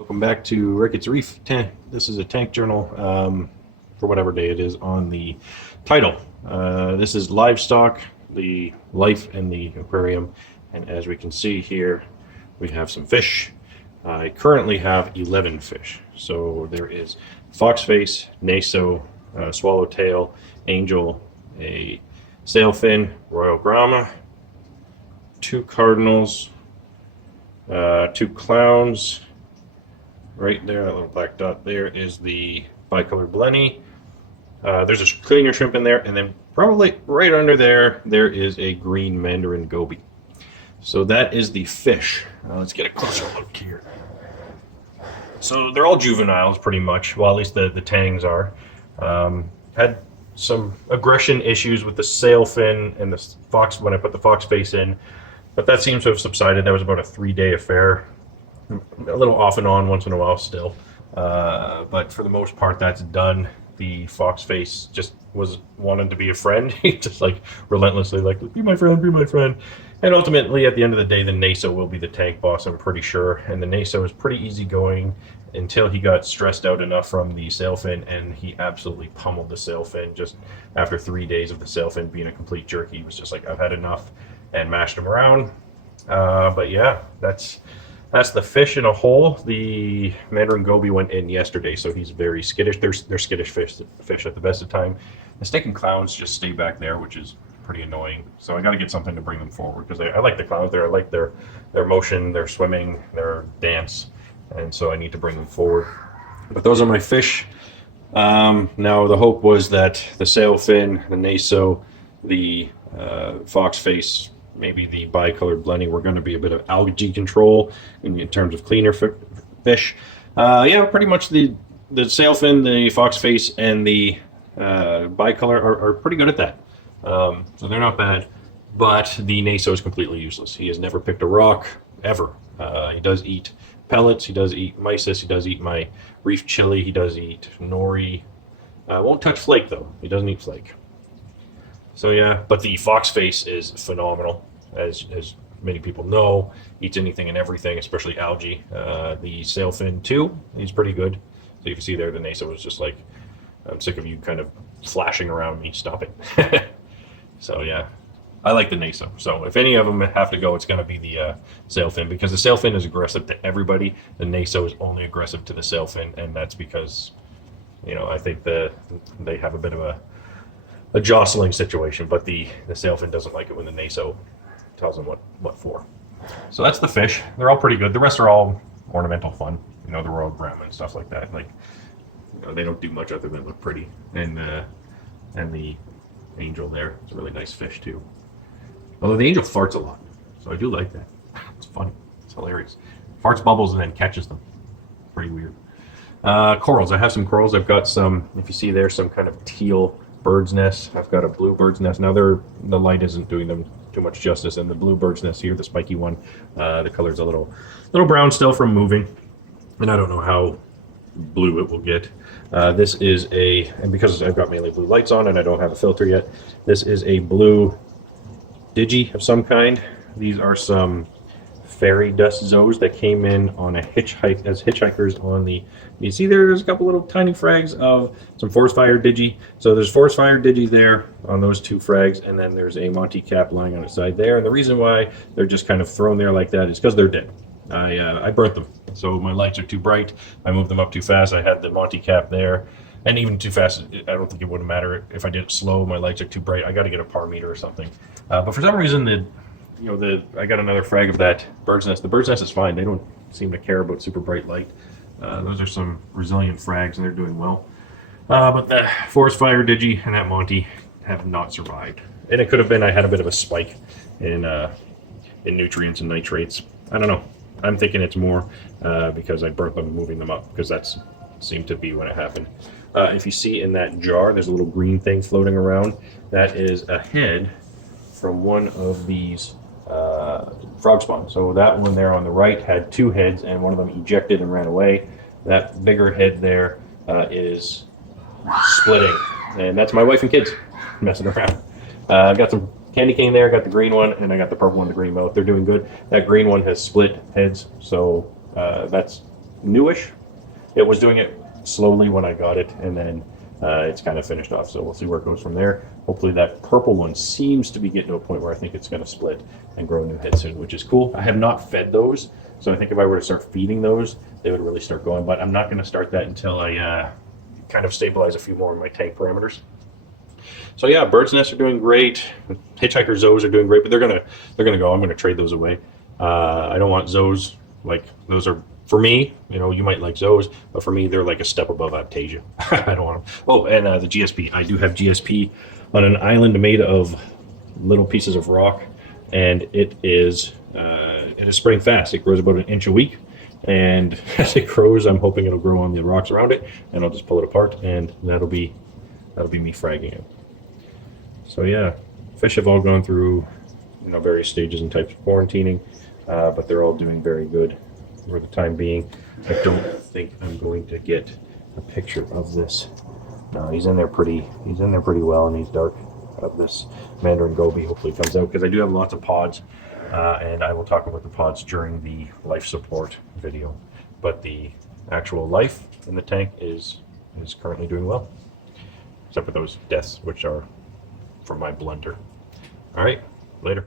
Welcome back to Rickets Reef. This is a tank journal for whatever day it is on the title. This is Livestock, the life in the aquarium. And as we can see here, we have some fish. I currently have 11 fish. So there is foxface, naso, swallowtail, angel, a sailfin, royal grama, two cardinals, two clowns. Right there, that little black dot there is the bicolored blenny. There's a cleaner shrimp in there, and then probably right under there, there is a green mandarin goby. So that is the fish. Let's get a closer look here. So they're all juveniles pretty much, well at least the tangs are. Had some aggression issues with the sailfin and the fox when I put the fox face in, but that seems to have subsided. That was about a 3-day affair. A little off and on once in a while still, but for the most part that's done. The fox face just was wanting to be a friend. He just like relentlessly like, be my friend, be my friend. And ultimately at the end of the day the naso will be the tank boss, I'm pretty sure. And the naso is pretty easygoing until he got stressed out enough from the sailfin, and he absolutely pummeled the sailfin. Just after 3 days of the sailfin being a complete jerk, he was just like, I've had enough, and mashed him around. But yeah, that's the fish in a whole. The mandarin goby went in yesterday, so he's very skittish. They're skittish fish at the best of time. The snake and clowns just stay back there, which is pretty annoying. So I got to get something to bring them forward, because I like the clowns there. I like their motion, their swimming, their dance, and so I need to bring them forward. But those are my fish. Now the hope was that the sailfin, the naso, the fox face, maybe the bicolored blenny were going to be a bit of algae control in terms of cleaner fish. Yeah, pretty much the sailfin, the fox face, and the bicolor are pretty good at that. So they're not bad, but the naso is completely useless. He has never picked a rock, ever. He does eat pellets, he does eat mysis, he does eat my reef chili, he does eat nori. Won't touch flake though, he doesn't eat flake. So yeah, but the fox face is phenomenal, as many people know. Eats anything and everything, especially algae. The sailfin too, he's pretty good. So you can see there, the naso was just like, I'm sick of you kind of flashing around me, stop it. So yeah, I like the naso. So if any of them have to go, it's going to be the sailfin, because the sailfin is aggressive to everybody. The naso is only aggressive to the sailfin, and that's because, you know, I think they have a bit of a jostling situation, but the sailfin doesn't like it when the naso tells him what for. So that's the fish. They're all pretty good. The rest are all ornamental fun. You know, the royal grama and stuff like that. Like, you know, they don't do much other than look pretty. And the angel there, it's a really nice fish too. Although the angel farts a lot, so I do like that. It's funny. It's hilarious. Farts bubbles and then catches them. Pretty weird. Corals. I have some corals. I've got some, if you see there, some kind of teal bird's nest. I've got a blue bird's nest. Now the light isn't doing them too much justice, and the blue bird's nest here, the spiky one, the color's a little brown still from moving, and I don't know how blue it will get. This is and because I've got mainly blue lights on and I don't have a filter yet, this is a blue digi of some kind. These are some fairy dust zoes that came in on a hitchhike as hitchhikers on the, you see there's a couple little tiny frags of some forest fire digi. So there's forest fire digi there on those two frags, and then there's a Monty cap lying on its side there. And the reason why they're just kind of thrown there like that is because they're dead. I burnt them, so my lights are too bright. I moved them up too fast. I had the Monty cap there, and even too fast, I don't think it would matter if I did it slow. My lights are too bright. I got to get a par meter or something. But for some reason, I got another frag of that bird's nest. The bird's nest is fine. They don't seem to care about super bright light. Those are some resilient frags, and they're doing well. But the forest fire digi and that Monty have not survived. And it could have been I had a bit of a spike in nutrients and nitrates. I don't know. I'm thinking it's more because I burnt them moving them up, because that's seemed to be when it happened. If you see in that jar, there's a little green thing floating around. That is a head from one of these frog spawn. So that one there on the right had two heads, and one of them ejected and ran away. That bigger head there is splitting, and that's my wife and kids messing around. I've got some candy cane there, I got the green one, and I got the purple one, the green mouth. They're doing good. That green one has split heads, so that's newish. It was doing it slowly when I got it, and then it's kind of finished off. So we'll see where it goes from there. Hopefully that purple one seems to be getting to a point where I think it's going to split and grow a new head soon, which is cool. I have not fed those, so I think if I were to start feeding those, they would really start going. But I'm not going to start that until I kind of stabilize a few more of my tank parameters. So yeah, bird's nests are doing great. Hitchhiker zoos are doing great, but they're gonna go. I'm gonna trade those away. I don't want zoos. Like, those are, for me, you know, you might like zoos, but for me, they're like a step above Aptasia. I don't want them. Oh, and the GSP. I do have GSP on an island made of little pieces of rock, and it is spreading fast. It grows about an inch a week, and as it grows, I'm hoping it'll grow on the rocks around it, and I'll just pull it apart, and that'll be me fragging it. So yeah, fish have all gone through, you know, various stages and types of quarantining, but they're all doing very good for the time being. I don't think I'm going to get a picture of this. No, he's in there pretty well, and he's dark. This Mandarin goby hopefully comes out, because I do have lots of pods, and I will talk about the pods during the life support video. But the actual life in the tank is currently doing well, except for those deaths, which are from my blender. All right, later.